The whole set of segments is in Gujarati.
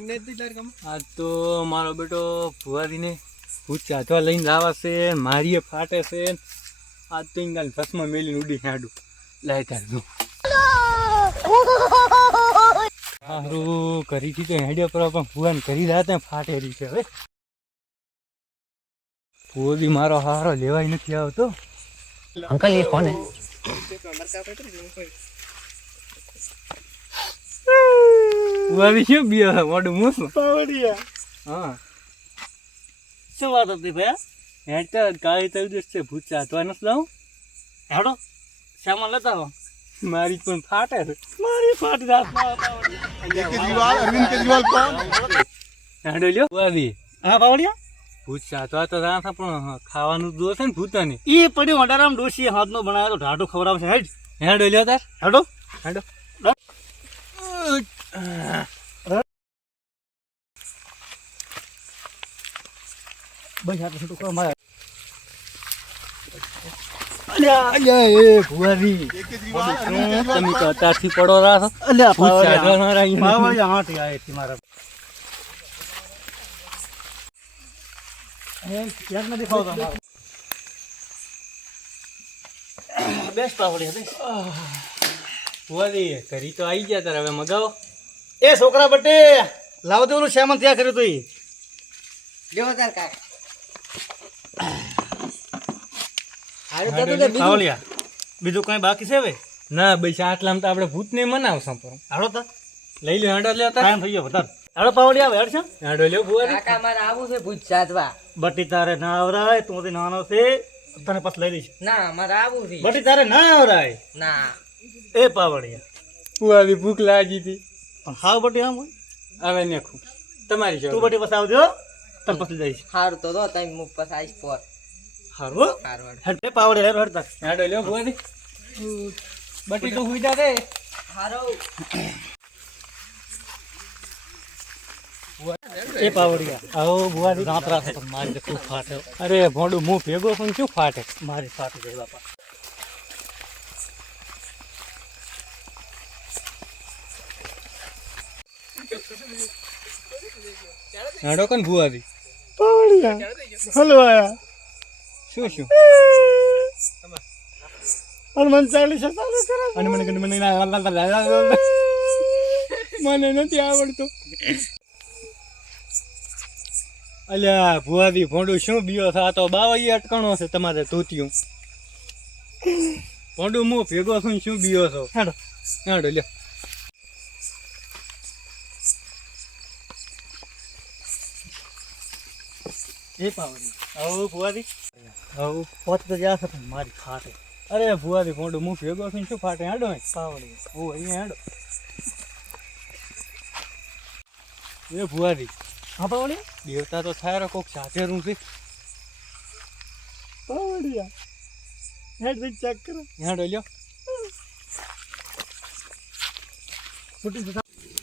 આજ તો મારો બેટો ભુવાજીને ભૂત ચાચવા લઈને લાવા છે, મારીએ ફાટે છે. આજ તો ઇંગાલ ભસ્મ મેલીને ઉડી હાડું લાય તારું સારું કરી તો હેડ્યા પર પણ ભુવાને કરી રહ્યા ફાટેલી છે. હવે ભુવાજી મારો હારો લેવાય નથી આવતો. અંકલ ये कौन है? ભુવાજી શું બીયો મોડું મૂસું પાવડિયા હા શું વાત હતી ભાઈ? હેડતા કાળી તરદેશ છે ભૂત ચાચવા નથી લાવું હેડો સામાન લેતા આવો. મારી પણ ફાટે છે. મારી ફાટ જાત केजरीवाल अरविंद केजरीवाल कौन? હેડો લ્યો ભુવાજી હા પાવડિયા ભૂત ચાચવા તો રાતા પણ ખાવાનું દોષ છે ને ભૂતાની. એ પડ્યો અડારામ ડોશીએ હાથનો બનાવ્યો તો ઢાઢો ખવડાવશે. હેડ હેડો લ્યો તાર હેડો હેડો બસ આ તો કરો મારે. ભુવાજી તમે તો અત્યારથી પડો રાસો અલ્યા ભૂત ચાચવા પાવડિયા ના રાઈ પાવડિયા હાથ આય છે મારા. ક્યાંક નથી ખાવતો મારો. બેસ પાવડિયા બેસ. ભુવાજી ઘરી તો આવી ગયા તાર હવે મગાવો. એ છોકરા બટે લાવ દે ઓલું સામાન ત્યાં કર્યું તું. પાવડિયા બીજું કઈ બાકી છે હવે? ના ભાઈ આટલામાં તો આપણે ભૂતને મનાવશું પણ હાડો તા લઈ લો હેડો લ્યો તાર ટાઈમ થઈ ગયો વધારે. હાડો પાવડિયા હવે હેડ છે. હેડો લ્યો ભુવાજી કાકા મારે આવું છે ભૂત ચાચવા. બટી તારે ના આવરાય, તું તો નાનો છે, તને પછી લઈ લઈશ. ના મારે આવું છે. બટી તારે ના આવરાય. ના એ પાવડિયા ભુવાજી ભૂખ લાગી હતી પણ હાવ બટી આમ હોય. હવે નાખું તમારી તું જોડે બટી પછી આવજો, તને પછી લઈ જઈશ. સારું તો દો તમે મુખ પર આઈશ પર હારું સારું હેડ એ પાવડિયા હેડ હેડ તાર. હેડો લ્યો ભુવાજી બટી તો હુઈ જા રે. સારું એ પાવડિયા આવો ભુવાજી રાત રાત તો મારી તો ખૂબ ફાટે. અરે ભોંડું મું ભેગો પણ શું ફાટે. મારી ફાટી ગઈ બાપા. હેડો કન ભુવાજી પાવડિયા હલવાયા શું શું હનુમાન ચાલીસા ચાલુ કરો. અને મને મને નથી આવડતું. અલ્યા ભુવાજી ભોંડું શું બીયો છે? આ તો બાવાઈ અટકણો છે તમારે ધોતિયું. ભોંડું હું ભેગો છું ને શું બીયો છો? હેડો હેડો લ્યો એ પાવડિયા આવો ભુવાજી આવું. પહોંચ તો જ્યાં છે પણ મારી ફાટે. અરે ભુવાજી ભોંડું હું ભેગો છું ને શું ફાટે? હેડો પાવડિયા ઓ અહીંયા હેડો. એ ભુવાજી હા પાવડિયા દેવતા તો થાય કોક સાચેરું છે. પાવડિયા હેડ બી ચેક કરો. હેડો લ્યો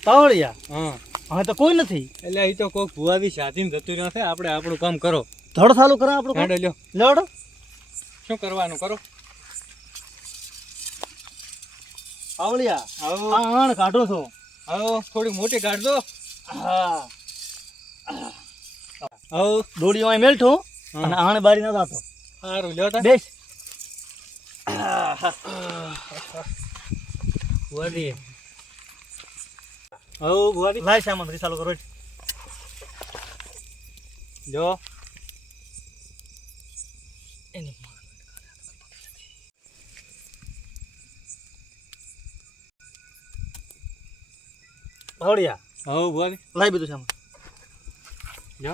પાવડિયા હા હવે તો કોઈ નથી. એટલે એ તો કોક ભુવાજી સાચીને જતું નથી. આપણે આપણું કામ કરો. ધડ ચાલુ કરો આપણું કામ. હેડો લ્યો લેવડો શું કરવાનું કરો. પાવડિયા આવો આ આણ કાઢો છો. આવો થોડી મોટી કાઢજો. હા આવો દોડીઓ અહીં મેલઠો હા. અને આણ બારી ના જાતો. સારું લ્યો તા બેસ ભુવાજી આવો ભુવાજી લાય સામાન ચાલુ કરો. જો પાવડિયા આવો ભુવાજી લાય બધું સામાન. જો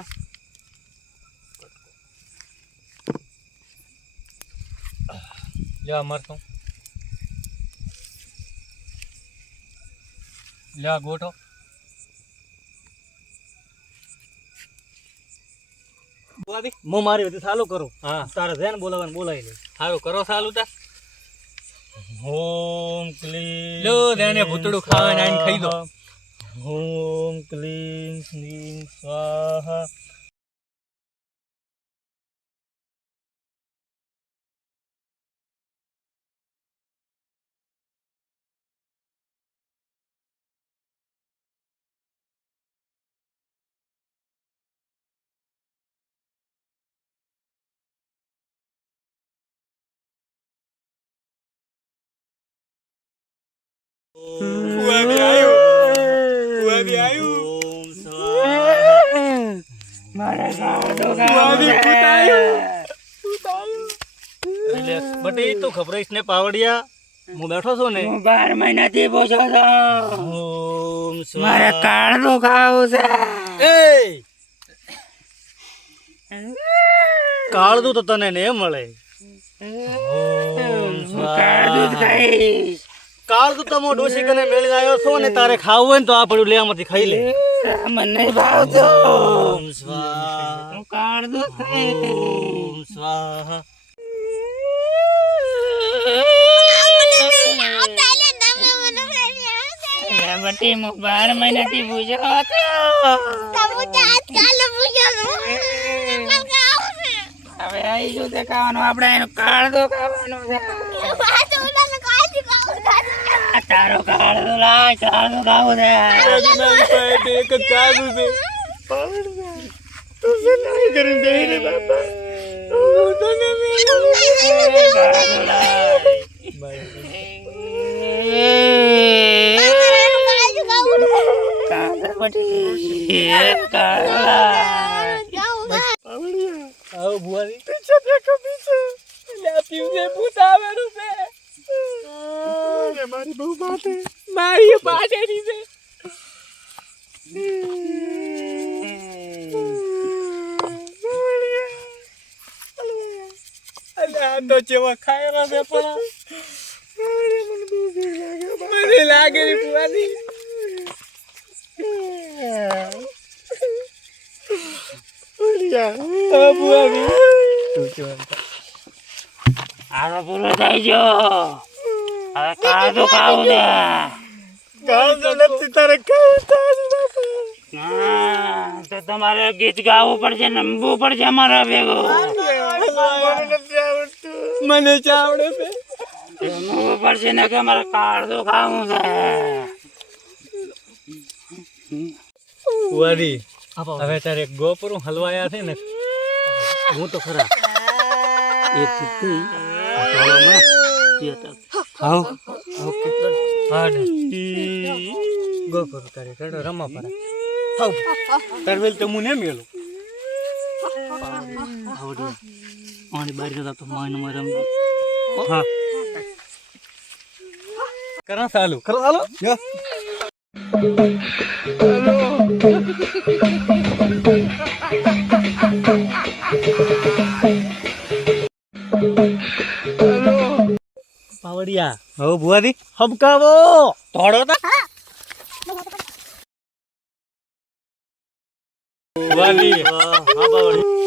લ્યો મરતું લ્યો ગોઠો. ભુવાજી હું મારી બધું ચાલુ કરું. હા તારે જેને બોલાવવાનું બોલાવી લે. સારું કરો સાલું તા ઓમ ક્લીમ લો તેને ભૂતડું ખાવાને આઈને ખાઈ દો. ઓમ ક્લીમ શ્રીમ સ્વાહા. ભુવાજી આયો. ભુવાજી આયો. ઓમ સ્વાહા. ભુવાજી ભૂત આયો. એટલે બટી તું ખબરાઈશ ને પાવડિયા હું બેઠો છું ને હું 12 મહિનાથી પૂછો છો ઓમ મારે સ્વાહા. કાળનું ખાવું છે એ કાળદું તો તને ને મળે. ઓમ કાળનું જ ખાઈશ કાળદું તો હું ડોશી કને મેળવી આવ્યો છું ને તારે ખાવું હોય ને તો આ પડ્યું લે આમાંથી ખાઈ લે. મને નહીં ભાવતું ઓમ સ્વાહા. હું કાળનું જ ખાઈશ ઓમ સ્વાહા. બટી હું 12 મહિનાથી પૂછો હતો હવે આવીશું તે ખાવાનું આપણે એનું કાળદો ખાવાનું છે આ તારો કાળદો લાય કાળદો ખાવું છે ભુવાજી મારી પાસે એક જ કાળું છે. કાળદો લાય કાળદો બટી કાળદો લાય આવો ભુવાજી. ભૂત આવેલું છે. મારી બહુ બાટે. મારી પાટેની છે. અલ્યા, આ તો જેવા ખાયેલા છે પણ મને લાગે છે ભુવાજી. હા, ભુવાજી. આનો પૂરો થઈ ગયો હવે કાળદો ખાવું છે કાળદું નથી તારે ખાવું તારે બાપા. હા, તો તમારે ગીત ગાવું પડશે નમવું પડશે અમારા ભેગો મને ચાવડે છે. નમવું પડશે ને કે અમારે કાળદો ખાવું છે ભુવાજી, હવે તારે ગોપરું હલવાયા છે ને. હું તો ખરા એક ચીઠી આ ટોળામાં આવ ઓકે હાડ ગોપરું તારે કડો રમા પર આવ તરવેલ તો મુને મેલો આવડી પાણી બહાર જતા તો માન મરમ. હા કરા ચાલુ કરો હાલો યો પાવડિયા હો ભુવાજી હબકાવો તોડો તા ભુવાજી હા પાવડી